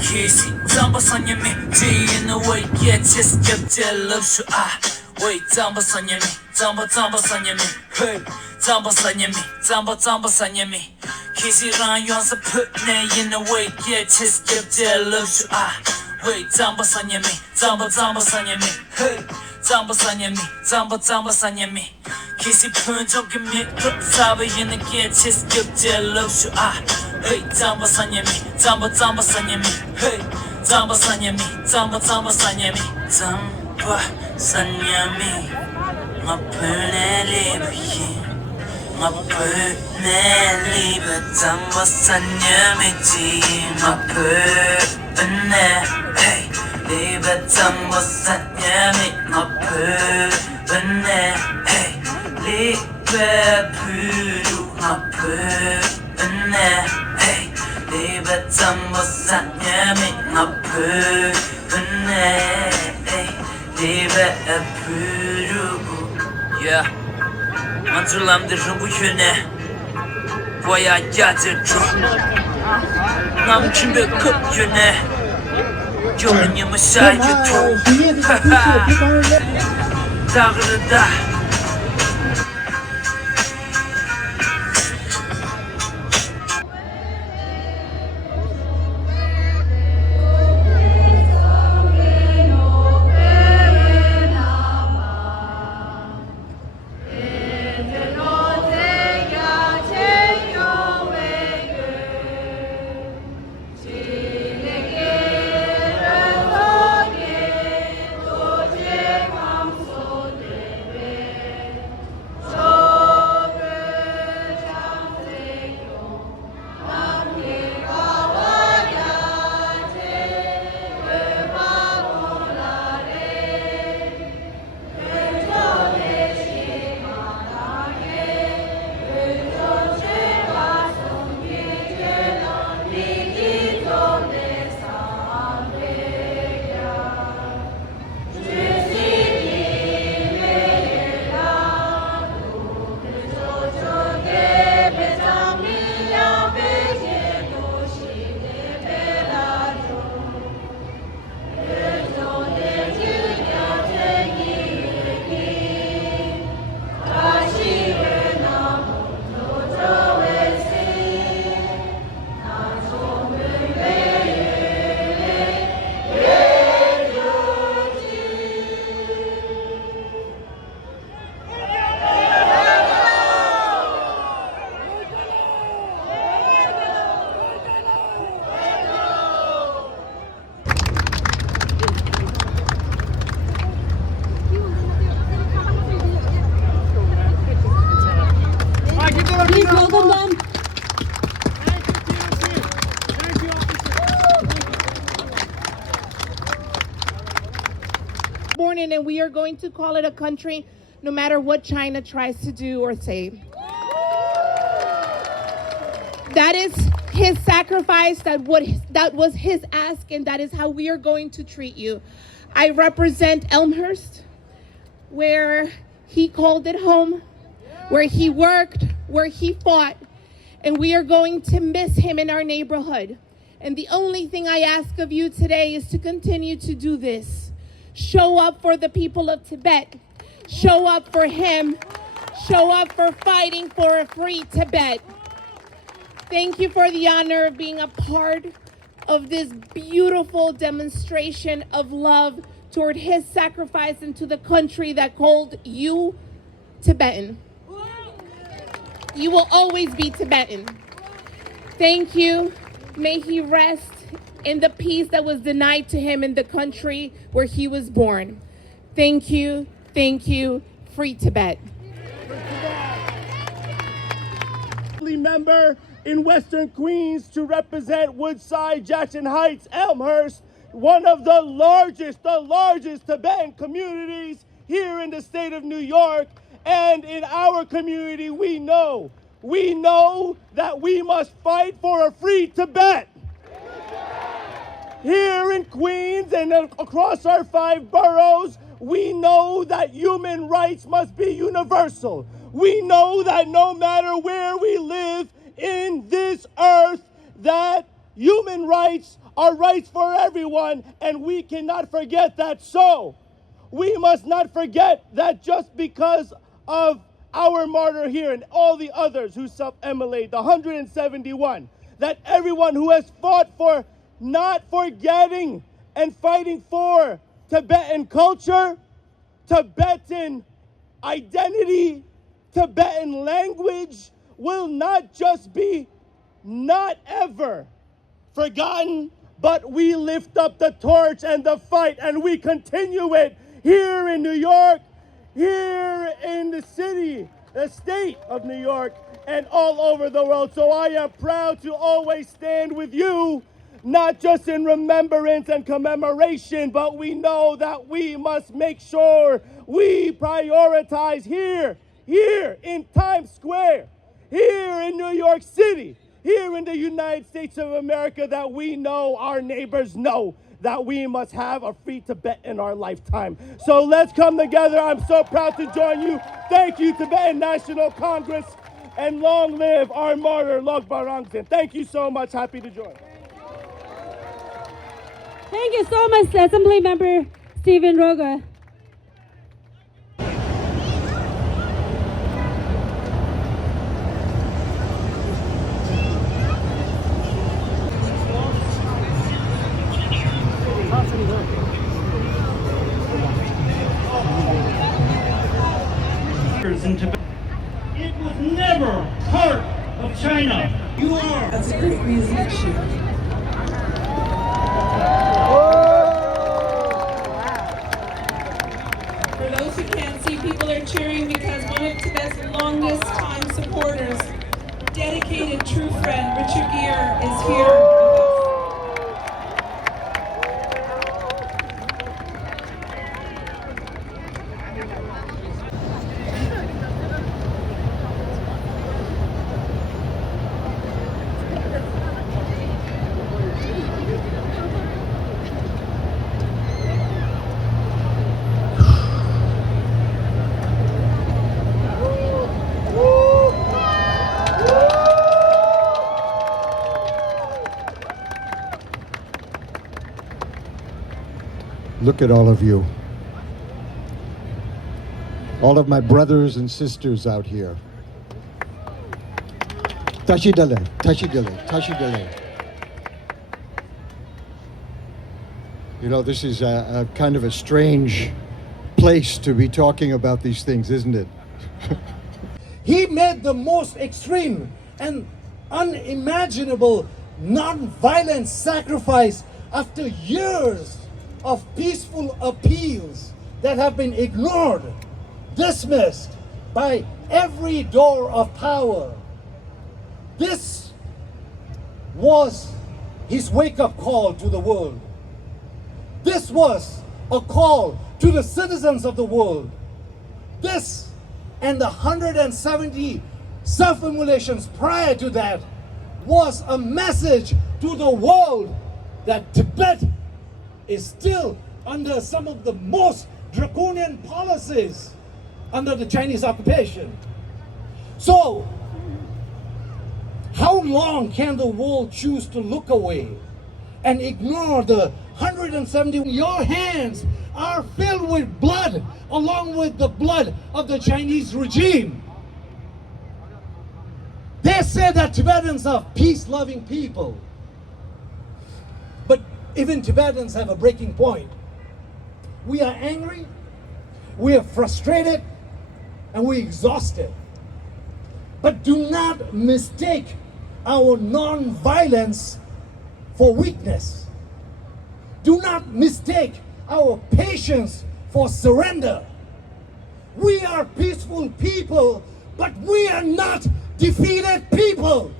Kissy, Zamba Sanyami, G in the way, yeah, just get jealous. Wait, Zamba Sanyami, Zamba Sanyami, hey, Zamba Sanyami. Kissy Ran Yonsa put nay in the way, yeah, just get jealous. Wait, Zamba Sanyami, Zamba Sanyami, hey, Zamba Sanyami. Kissy Punjo give me up, Sabi in the get just get jealous. Hey, Zamba Sanyami, Zamba Sanyami, hey, Zamba Sanyami. Zamba Sanyami, my pune libe, my pune libe, Zamba Sanyami, my pune, hey, libe, Zamba Sanyami, my pune, hey, libe, puru, my pune, hey, libe, Zamba Sanyami, my pune, hey. Yeah, Manzulam de Jumbuchune, Boya Jazzetro, Nam Chimbe Cookune, Join your massage too. Dagda. Please welcome them. Born in, and we are going to call it a country no matter what China tries to do or say. That is his sacrifice, that was his ask, and that is how we are going to treat you. I represent Elmhurst, where he called it home, where he worked, where he fought, and we are going to miss him in our neighborhood. And the only thing I ask of you today is to continue to do this. Show up for the people of Tibet. Show up for him. Show up for fighting for a free Tibet. Thank you for the honor of being a part of this beautiful demonstration of love toward his sacrifice and to the country that called you Tibetan. You will always be Tibetan. Thank you. May he rest in the peace that was denied to him in the country where he was born. Thank you. Thank you. Free Tibet. Member in Western Queens to represent Woodside, Jackson Heights, Elmhurst, one of the largest Tibetan communities here in the state of New York. And in our community, we know that we must fight for a free Tibet. Here in Queens and across our 5 boroughs, we know that human rights must be universal. We know that no matter where we live in this earth, that human rights are rights for everyone, and we cannot forget that. So, we must not forget that just because of our martyr here and all the others who self-immolate, the 171, that everyone who has fought for not forgetting and fighting for Tibetan culture, Tibetan identity, Tibetan language will not just be not ever forgotten, but we lift up the torch and the fight, and we continue it here in New York, here in the city, the state of New York, and all over the world. So I am proud to always stand with you, not just in remembrance and commemoration, but we know that we must make sure we prioritize here in Times Square, here in New York City, here in the United States of America, that we know, our neighbors know, that we must have a free Tibet in our lifetime. So let's come together. I'm so proud to join you. Thank you, Tibetan National Congress, and long live our martyr, Lobga Rangtsen. Thank you so much. Happy to join. Thank you so much, Assembly Member Stephen Roga. In Tibet. It was never part of China. You are. That's a great musician. For those who can't see, people are cheering because one of Tibet's longest time supporters, dedicated true friend Richard Gere, is here with us. Look at all of you. All of my brothers and sisters out here. Tashidale, tashidale, tashidale. You know, this is a kind of a strange place to be talking about these things, isn't it? He made the most extreme and unimaginable non-violent sacrifice after years of peaceful appeals that have been ignored, dismissed by every door of power. This was his wake-up call to the world. This was a call to the citizens of the world. This and the 170 self-immolations prior to that was a message to the world that Tibet is still under some of the most draconian policies under the Chinese occupation. So, how long can the world choose to look away and ignore the 170? Your hands are filled with blood, along with the blood of the Chinese regime. They say that Tibetans are peace-loving people. But even Tibetans have a breaking point. We are angry, we are frustrated, and we're exhausted. But do not mistake our non-violence for weakness. Do not mistake our patience for surrender. We are peaceful people, but we are not defeated people.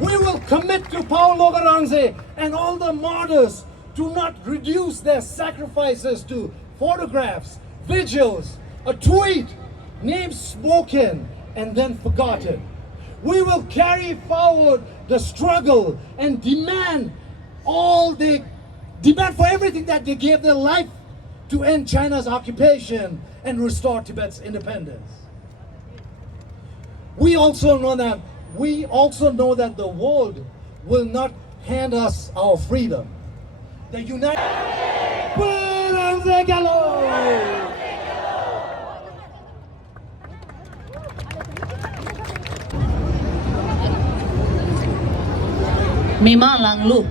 We will commit to Pawo and all the martyrs to not reduce their sacrifices to photographs, vigils, a tweet, names spoken and then forgotten. We will carry forward the struggle and demand for everything that they gave their life to end China's occupation and restore Tibet's independence. We also know that we also know that the world will not hand us our freedom. The United Mi mang lang lu.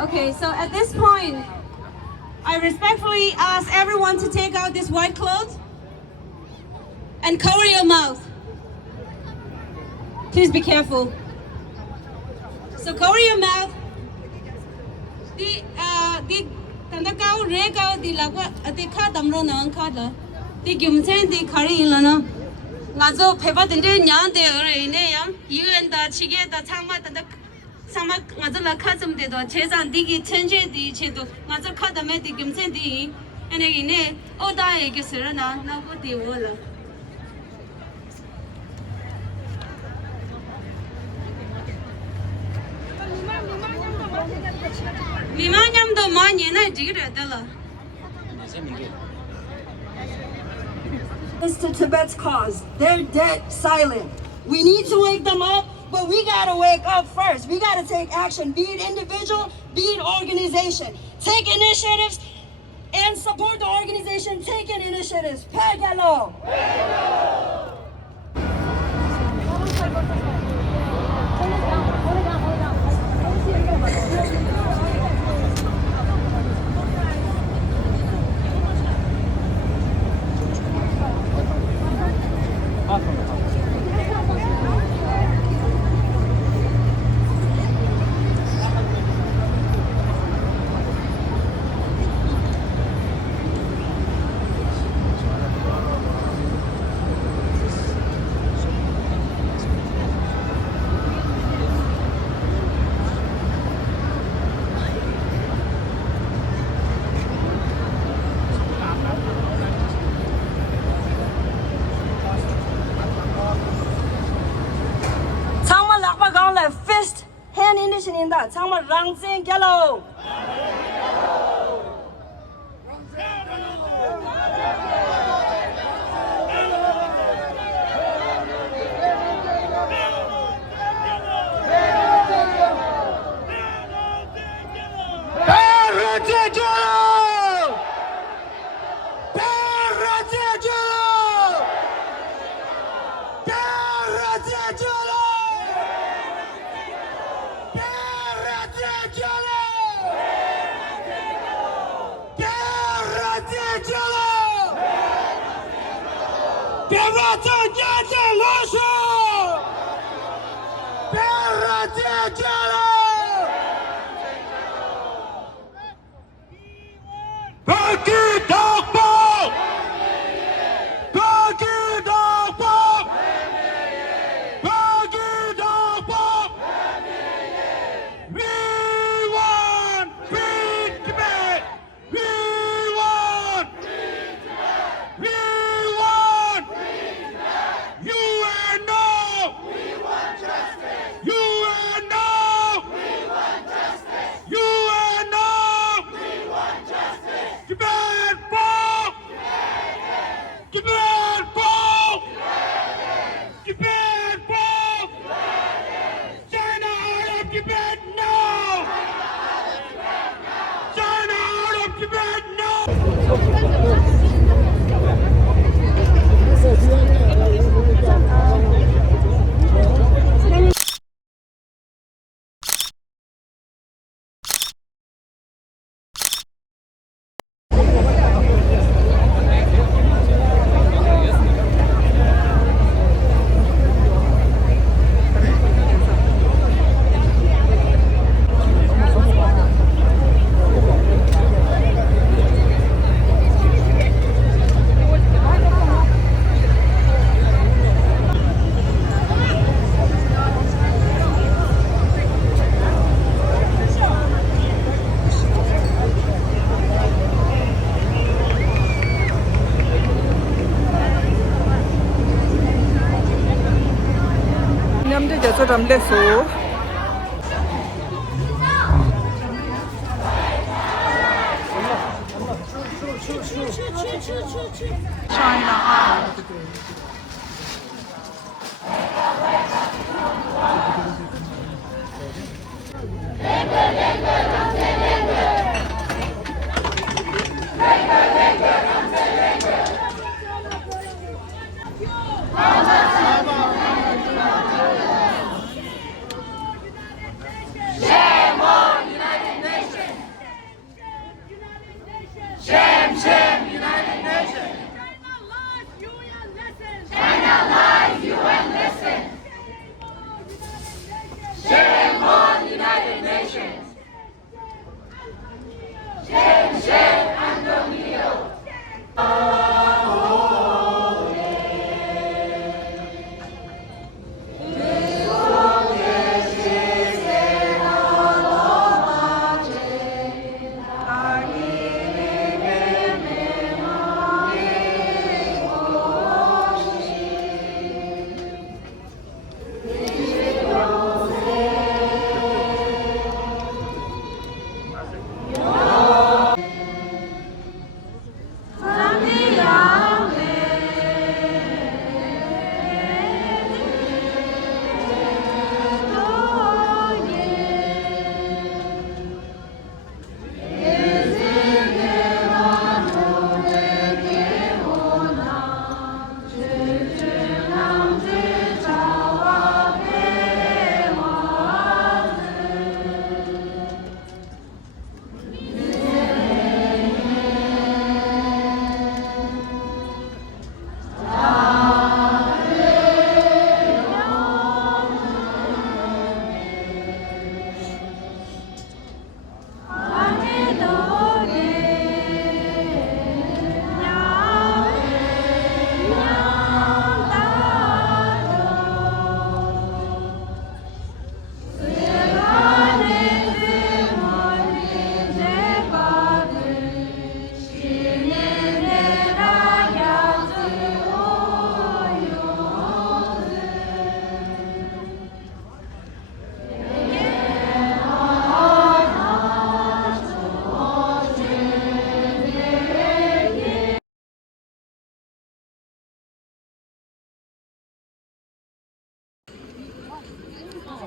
Okay, so at this point, I respectfully ask everyone to take out this white cloth and cover your mouth. Please be careful. So cover your mouth. The tandakau rekau di lagwa ati kha damro nang kha da. The gyumchen di khari in lana. Ngazo pheba dinde nyang de ore ne yam. You and the chige da changma tandak sama ngazo la kha zum de do chezan di gi chenje di che do ngazo kha da me di gyumchen di ene gi ne o da e ge sera na go di wola. It's to Tibet's cause. They're dead silent. We need to wake them up, but we gotta wake up first. We gotta take action, be it individual, be it organization. Take initiatives and support the organization taking initiatives. Pagalo! organization인다. 정말 랑센 갤로.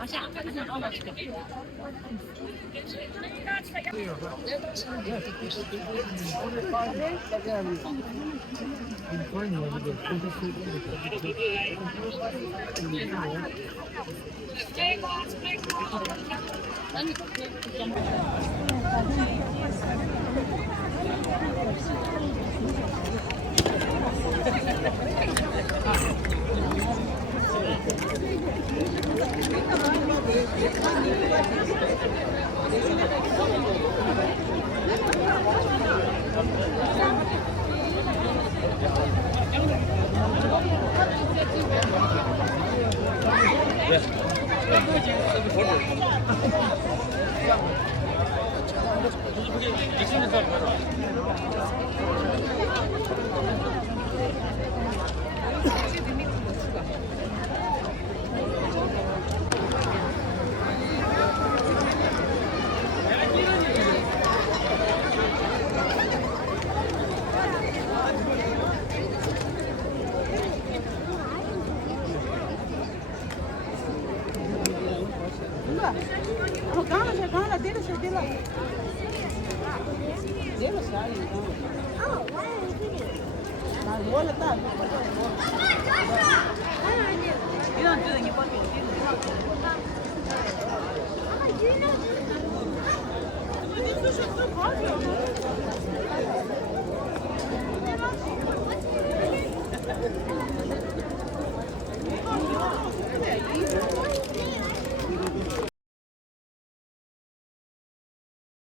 You don't do